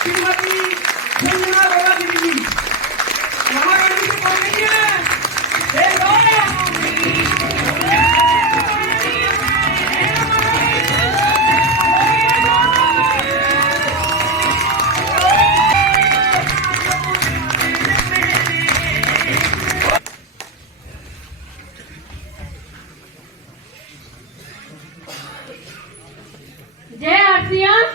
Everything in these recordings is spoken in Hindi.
श्रीमती संजना अरोड़ा दीदी जी, हमारे से कौन नहीं है? एक और जय आरसीएम।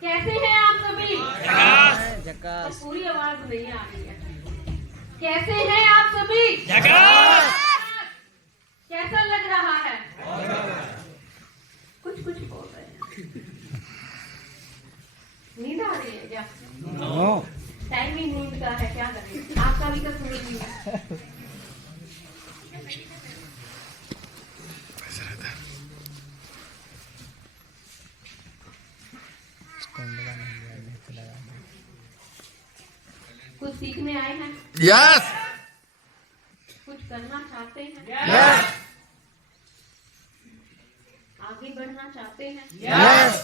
कैसे हैं आप सभी? झकास। तो पूरी आवाज नहीं आ रही है। कैसे हैं आप सभी? कैसा लग रहा है? कुछ कुछ बोल रहे हैं। नींद आ रही है क्या? टाइम ही नींद का है, क्या करें? आपका भी तो सुन रही है। कुछ सीखने आए हैं? यस। कुछ करना चाहते हैं? यस। आगे बढ़ना चाहते हैं? यस।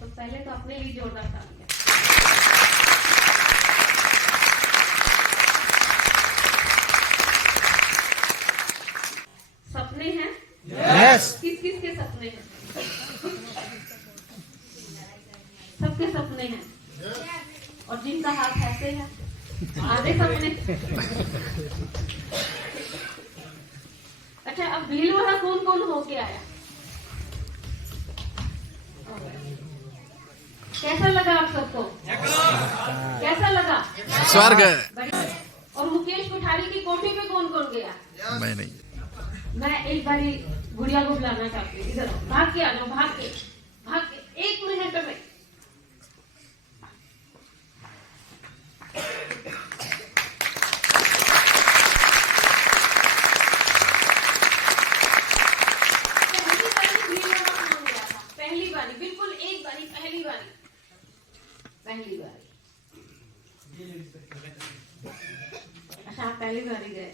तो पहले तो अपने लिए जोरदार तालियां। सपने हैं? यस। किस किस के सपने हैं? सबके सपने हैं। और जिनका हाथ ऐसे है, आधे सपने। अच्छा, अब भीलवाड़ा कौन कौन होके आया? कैसा लगा आप सबको? कैसा लगा? स्वर्ग। और मुकेश कोठारी की कोठी पे कौन कौन गया? मैं नहीं। मैं एक बारी गुड़िया को बुलाना चाहती हूँ। इधर भाग के आ जाओ, भाग के 1 मिनट में। पहली बारी, बिल्कुल एक बारी, पहली बारी। अच्छा, आप पहली बारी गए।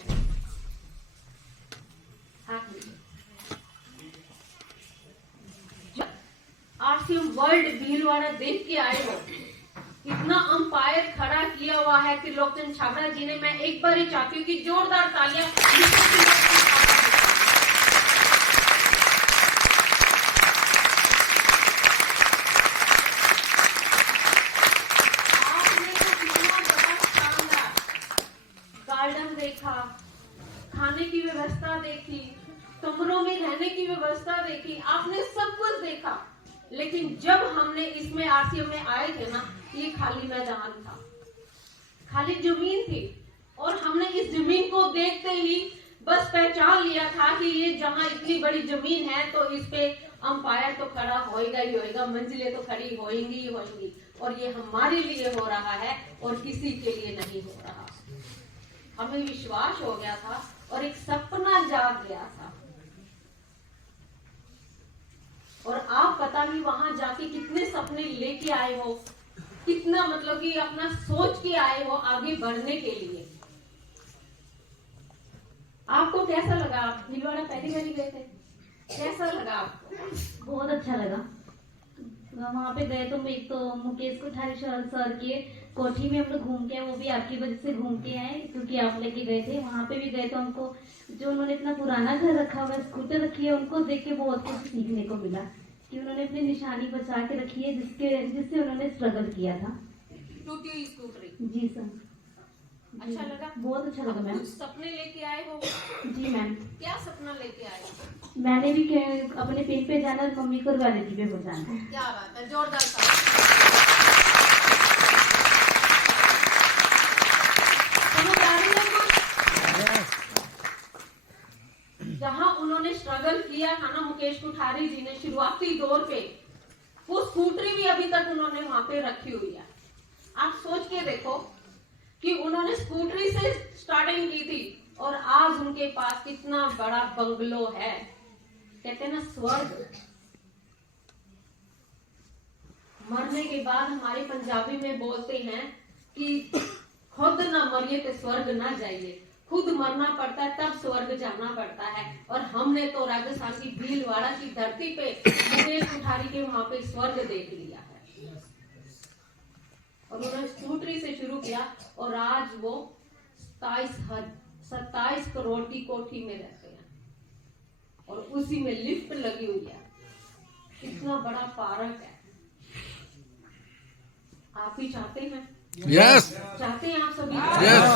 आरसीएम वर्ल्ड भीलवाड़ा देख के आए हो, इतना अंपायर खड़ा किया हुआ है कि त्रिलोकचंद छाबड़ा जी ने। मैं एक बार ही चाहती हूँ कि जोरदार तालियां। आपने तो कितना बड़ा शानदार गार्डन देखा, खाने की व्यवस्था देखी, कमरों में रहने की व्यवस्था देखी, आपने सब कुछ देखा। लेकिन जब हमने इसमें आरसीएम में आए थे ना, ये खाली मैदान था, खाली जमीन थी। और हमने इस जमीन को देखते ही बस पहचान लिया था कि ये जहां इतनी बड़ी जमीन है तो इस पे अंपायर तो खड़ा होएगा ही होएगा, मंजिलें तो खड़ी होएंगी ही होएंगी। और ये हमारे लिए हो रहा है और किसी के लिए नहीं हो रहा। हमें विश्वास हो गया था और एक सपना जाग गया था। और आप पता नहीं वहां जाके कितने सपने लेके आए हो, कितना मतलब कि अपना सोच के आए हो आगे बढ़ने के लिए। आपको कैसा लगा? आप भीलवाड़ा पहली बार गए थे, कैसा लगा आपको? बहुत अच्छा लगा। वहाँ पे गए तो एक तो मुकेश कोठारी सर के कोठी में हम लोग घूम के आए, वो भी आपकी वजह से घूम के आए क्योंकि आप लेके गए थे। वहाँ पे भी गए तो हमको जो उन्होंने इतना पुराना घर रखा हुआ, स्कूटर रखी है, उनको देख के बहुत कुछ सीखने को मिला कि उन्होंने अपनी निशानी बचा के रखी है जिससे उन्होंने स्ट्रगल किया था। टूटी हुई स्कूटरी। जी सर। अच्छा लगा? बहुत अच्छा लगा मैम। कुछ सपने लेके आए हो? जी मैम। क्या सपना लेके आए हो? मैंने भी अपने पेन पे जाना और मम्मी को रियलिटी पे पहुंचाना है। क्या बात है, जोरदार जहां उन्होंने स्ट्रगल किया था ना मुकेश कोठारी जी ने शुरुआती दौर पे, वो स्कूटरी भी अभी तक उन्होंने वहां पे रखी हुई है। आप सोच के देखो कि उन्होंने स्कूटरी से स्टार्टिंग की थी और आज उनके पास कितना बड़ा बंगलो है। कहते हैं ना स्वर्ग। मरने के बाद हमारे पंजाबी में बोलते हैं कि खुद ना मरिए तो स्वर्ग ना जाइए, खुद मरना पड़ता है तब स्वर्ग जाना पड़ता है। और हमने तो राजस्थान की भीलवाड़ा की धरती पे मुकेश कोठारी के वहां पे स्वर्ग देख लिया है। और उन्होंने स्कूटरी से शुरू किया और आज वो 27 करोड़ की कोठी में रहते हैं और उसी में लिफ्ट लगी हुई है। इतना बड़ा पार्क है। आप भी चाहते हैं? यस चाहते हैं आप सभी? यस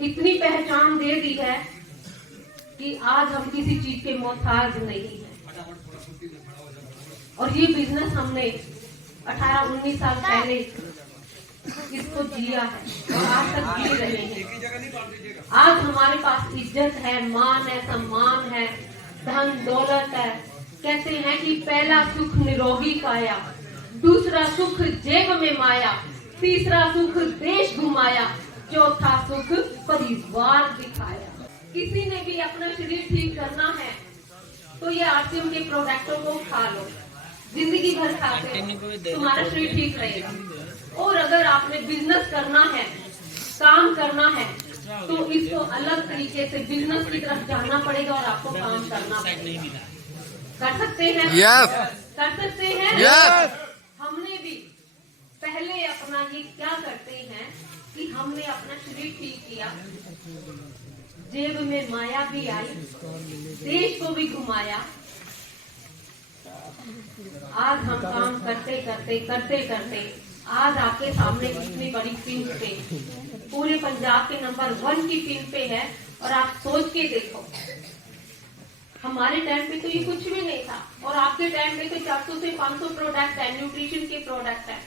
इतनी पहचान दे दी है कि आज हम किसी चीज के मोहताज नहीं हैं। और ये बिजनेस हमने 18-19 साल पहले इसको जिया है और आज तक जी रहे हैं। आज हमारे पास इज्जत है, मान है, सम्मान है, धन दौलत है। कहते हैं कि पहला सुख निरोगी काया, दूसरा सुख जेब में माया, तीसरा सुख देश घुमाया, चौथा सुख परिवार दिखाया। किसी ने भी अपना शरीर ठीक करना है तो ये आरसीएम के प्रोडक्टों को खा लो, जिंदगी भर खाते हो, तुम्हारा शरीर ठीक रहेगा। और अगर आपने बिजनेस करना है, काम करना है, तो इसको अलग तरीके से बिजनेस की तरफ जाना पड़ेगा और आपको काम करना पड़ेगा। कर सकते हैं? यस कर सकते हैं? यस हमने भी पहले अपना ये क्या करते हैं कि हमने अपना शरीर ठीक किया, जेब में माया भी आई, देश को भी घुमाया। आज हम काम करते करते आज आपके सामने इतनी बड़ी पिन पे, पूरे पंजाब के नंबर 1 की पिन पे है। और आप सोच के देखो, हमारे टाइम पे तो ये कुछ भी नहीं था और आपके टाइम पे तो 400 से 500 प्रोडक्ट है, न्यूट्रिशन के प्रोडक्ट है,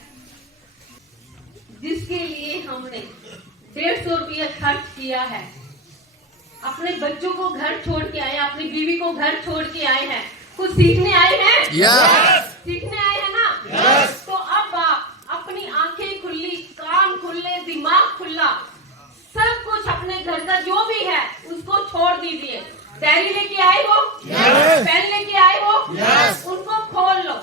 जिसके लिए हमने 150 रुपया खर्च किया है। अपने बच्चों को घर छोड़ के आए, अपनी बीवी को घर छोड़ के आए हैं, कुछ सीखने आए हैं। यस सीखने आए हैं ना? यस। तो अब आप अपनी आंखें खुली, कान खुले, दिमाग खुला, सब कुछ अपने घर का जो भी है उसको छोड़ दीजिए। डायरी लेके आए हो? यस। पेन लेके आए हो? यस। उनको खोल लो।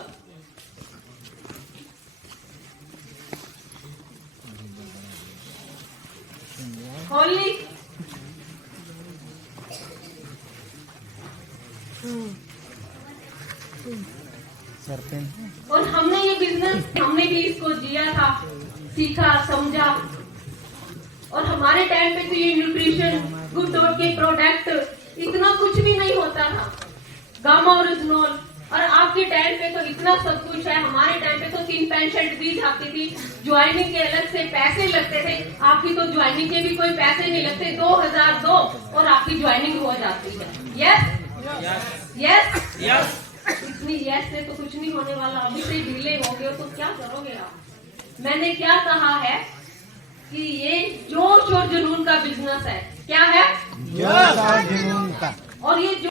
खोल ली? और हमने ये बिजनेस, हमने भी इसको जिया था, सीखा, समझा। और हमारे टाइम पे तो ये न्यूट्रिशन, गुड डॉट के प्रोडक्ट इतना कुछ भी नहीं होता था, गामा ओरिजिनल। और आपके टाइम पे तो इतना सब कुछ है। हमारे टाइम पे तो 3 पैंट शर्ट दी जाती थी, ज्वाइनिंग के अलग से पैसे लगते थे। आपकी तो ज्वाइनिंग के भी कोई पैसे नहीं लगते, 2000 दो और आपकी ज्वाइनिंग हो जाती है। Yes yes yes. इतनी यस से तो कुछ नहीं होने वाला। अभी से ढीले हो गए तो क्या करोगे आप? मैंने क्या कहा है कि ये जोश और जुनून का बिजनेस है। क्या है? जोश और जुनून का। और ये जो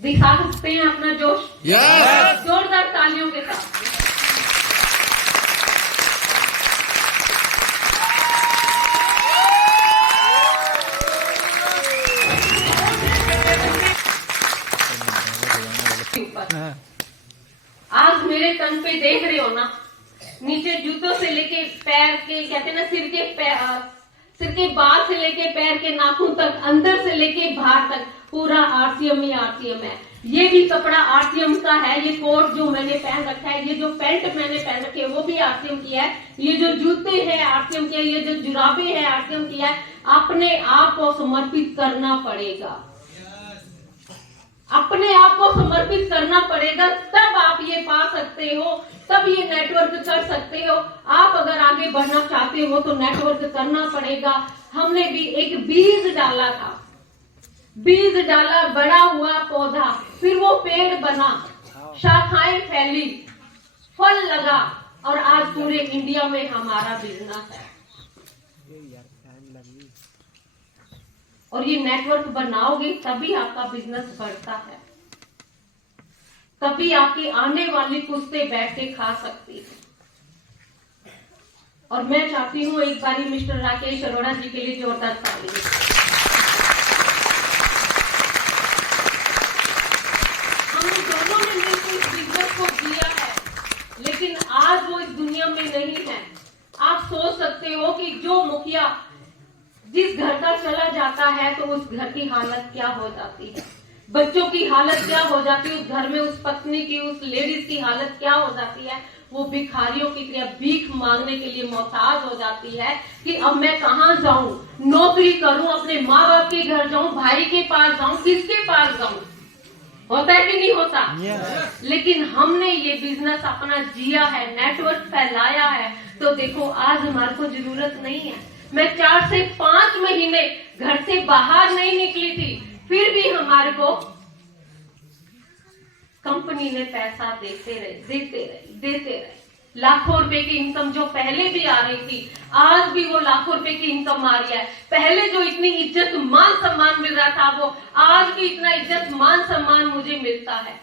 दिखा सकते हैं अपना जोश? यस जोरदार तालियों के साथ। आज मेरे तन पे देख रहे हो ना, नीचे जूतों से लेके पैर के, कहते हैं ना, सिर के बाल से लेके पैर के नाखून तक, अंदर से लेके बाहर तक पूरा आरसीएम ही आरसीएम है। ये भी कपड़ा आरसीएम का है। ये कोट जो मैंने पहन रखा है, ये जो पैंट मैंने पहन रखी है वो भी आरसीएम की है। ये जो जूते हैं आरसीएम के, ये जो जुराबे हैं आरसीएम की है। अपने आप को समर्पित करना पड़ेगा, अपने आप को समर्पित करना पड़ेगा, तब आप ये पा सकते हो, तब ये नेटवर्क कर सकते हो। आप अगर आगे बढ़ना चाहते हो तो नेटवर्क करना पड़ेगा। हमने भी एक बीज डाला था, बीज डाला, बड़ा हुआ पौधा, फिर वो पेड़ बना, शाखाएं फैली, फल लगा और आज पूरे इंडिया में हमारा बिजनेस है। और ये नेटवर्क बनाओगे तभी आपका बिजनेस बढ़ता है, तभी आपकी आने वाली पुश्तें बैठ के खा सकती है। और मैं चाहती हूँ एक बारी मिस्टर राकेश अरोड़ा जी के लिए जोरदार ताली। हमने दोनों ने मिलकर इस बिजनेस को किया है, लेकिन आज वो इस दुनिया में नहीं है। आप सोच सकते हो कि जो मुखिया जिस घर का चला जाता है तो उस घर की हालत क्या हो जाती है। बच्चों की हालत क्या हो जाती है, उस घर में उस पत्नी की, उस लेडीज की हालत क्या हो जाती है। वो भिखारियों की तरह भीख मांगने के लिए मोहताज हो जाती है कि अब मैं कहाँ जाऊं, नौकरी करूं, अपने माँ बाप के घर जाऊं, भाई के पास जाऊं, किसके पास जाऊं। होता है कि नहीं होता? लेकिन हमने ये बिजनेस अपना जिया है, नेटवर्क फैलाया है, तो देखो आज हमारे को जरूरत नहीं है। मैं 4 से 5 महीने घर से बाहर नहीं निकली थी, फिर भी हमारे को कंपनी ने पैसा देते रहे। लाखों रुपए की इनकम जो पहले भी आ रही थी, आज भी वो लाखों रुपए की इनकम आ रही है। पहले जो इतनी इज्जत मान सम्मान मिल रहा था, वो आज भी इतना इज्जत मान सम्मान मुझे मिलता है।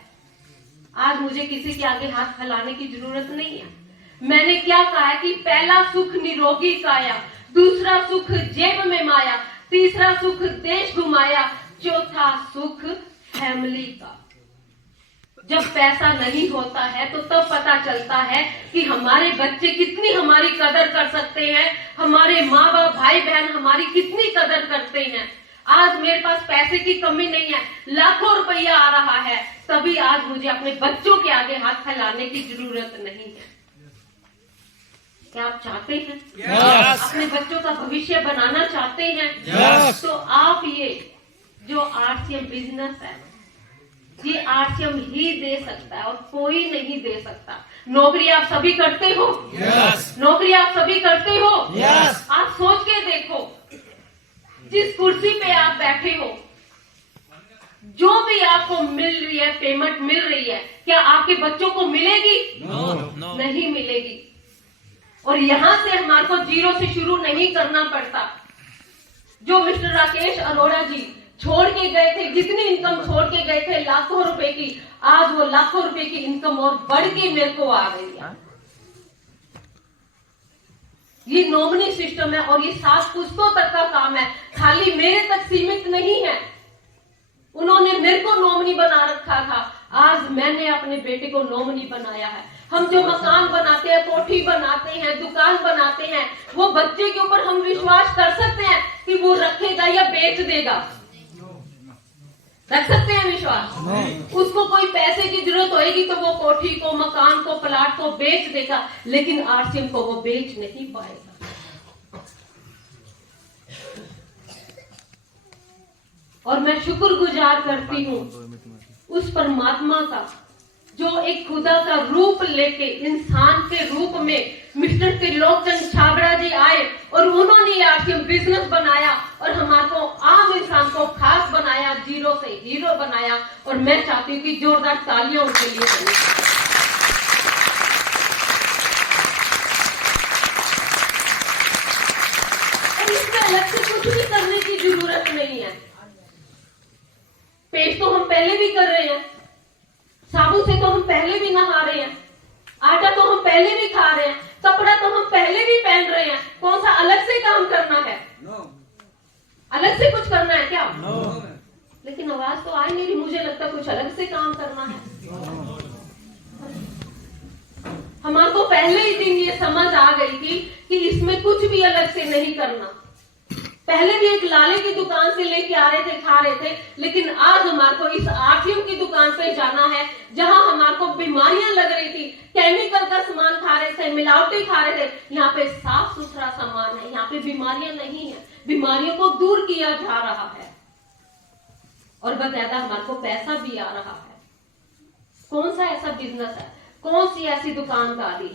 आज मुझे किसी के आगे हाथ फैलाने की जरूरत नहीं है। मैंने क्या कहा है कि पहला सुख निरोगी काया, दूसरा सुख जेब में माया, तीसरा सुख देश घुमाया, चौथा सुख फैमिली का। जब पैसा नहीं होता है तो तब पता चलता है कि हमारे बच्चे कितनी हमारी कदर कर सकते हैं, हमारे माँ बाप भाई बहन हमारी कितनी कदर करते हैं। आज मेरे पास पैसे की कमी नहीं है, लाखों रुपया आ रहा है, तभी आज मुझे अपने बच्चों के आगे हाथ फैलाने की जरूरत नहीं है। क्या आप चाहते हैं? अपने बच्चों का भविष्य बनाना चाहते हैं? तो आप ये जो आरसीएम बिजनेस है, ये आरसीएम ही दे सकता है और कोई नहीं दे सकता। नौकरी आप सभी करते हो? नौकरी आप सभी करते हो? आप सोच के देखो, जिस कुर्सी पे आप बैठे हो, जो भी आपको मिल रही है, पेमेंट मिल रही है, क्या आपके बच्चों को मिलेगी? नहीं मिलेगी। और यहां से हमारे को जीरो से शुरू नहीं करना पड़ता। जो मिस्टर राकेश अरोड़ा जी छोड़ के गए थे, जितनी इनकम छोड़ के गए थे लाखों रुपए की, आज वो लाखों रुपए की इनकम और बढ़ के मेरे को आ गई है। ये नॉमिनी सिस्टम है और ये 7 पुश्तों तक का काम है, खाली मेरे तक सीमित नहीं है। उन्होंने मेरे को नॉमिनी बना रखा था, आज मैंने अपने बेटे को नॉमिनी बनाया है। हम जो मकान बनाते हैं, कोठी बनाते हैं, दुकान बनाते हैं, वो बच्चे के ऊपर हम विश्वास कर सकते हैं कि वो रखेगा या बेच देगा? रख सकते हैं विश्वास? उसको कोई पैसे की जरूरत होगी तो वो कोठी को, मकान को, प्लाट को बेच देगा, लेकिन आरसीएम को वो बेच नहीं पाएगा। और मैं शुक्रगुजार करती हूँ उस परमात्मा का जो एक खुदा का रूप लेके इंसान के रूप में मिस्टर त्रिलोकचंद छाबड़ा जी आए और उन्होंने आरसीएम बिजनेस बनाया और हमारे को आम इंसान को खास बनाया, जीरो से हीरो बनाया। और मैं चाहती हूँ कि जोरदार तालियां उनके लिए बने। और इसमें अलग से कुछ भी करने की जरूरत नहीं है। पेट तो हम पहले भी कर रहे हैं, साबुन से तो हम पहले भी नहा रहे हैं, आटा तो हम पहले भी खा रहे हैं, कपड़ा तो हम पहले भी पहन रहे हैं। कौन सा अलग से काम करना है? अलग से कुछ करना है क्या? लेकिन आवाज तो आई मेरी, मुझे लगता कुछ अलग से काम करना है। हमारे को पहले ही दिन ये समझ आ गई थी कि इसमें कुछ भी अलग से नहीं करना। पहले भी एक लाले की दुकान से लेके आ रहे थे, खा रहे थे, लेकिन आज हमारे को इस आरसीएम की दुकान पे जाना है जहां हमारे को बीमारियां लग रही थी, केमिकल का सामान खा रहे थे, मिलावटी खा रहे थे। यहाँ पे साफ सुथरा सामान है, यहाँ पे बीमारियां नहीं है, बीमारियों को दूर किया जा रहा है और बकायदा हमारे को पैसा भी आ रहा है। कौन सा ऐसा बिजनेस है, कौन सी ऐसी दुकानदारी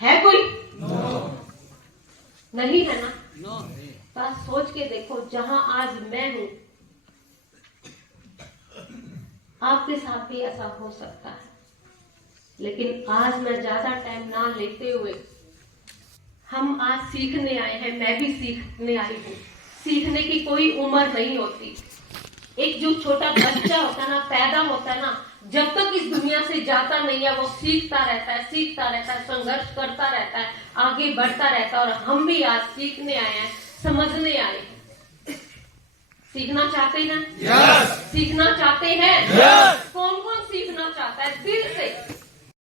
है कोई? नहीं है ना? बस सोच के देखो, जहां आज मैं हूं, आपके साथ भी ऐसा हो सकता है। लेकिन आज मैं ज्यादा टाइम ना लेते हुए, हम आज सीखने आए हैं, मैं भी सीखने आई हूँ। सीखने की कोई उम्र नहीं होती। एक जो छोटा बच्चा होता है ना, पैदा होता है ना, जब तक इस दुनिया से जाता नहीं है, वो सीखता रहता है, संघर्ष करता रहता है, आगे बढ़ता रहता है। और हम भी आज सीखने आए हैं, समझने आए हैं। सीखना चाहते हैं? सीखना चाहते हैं? कौन कौन सीखना चाहता है दिल से?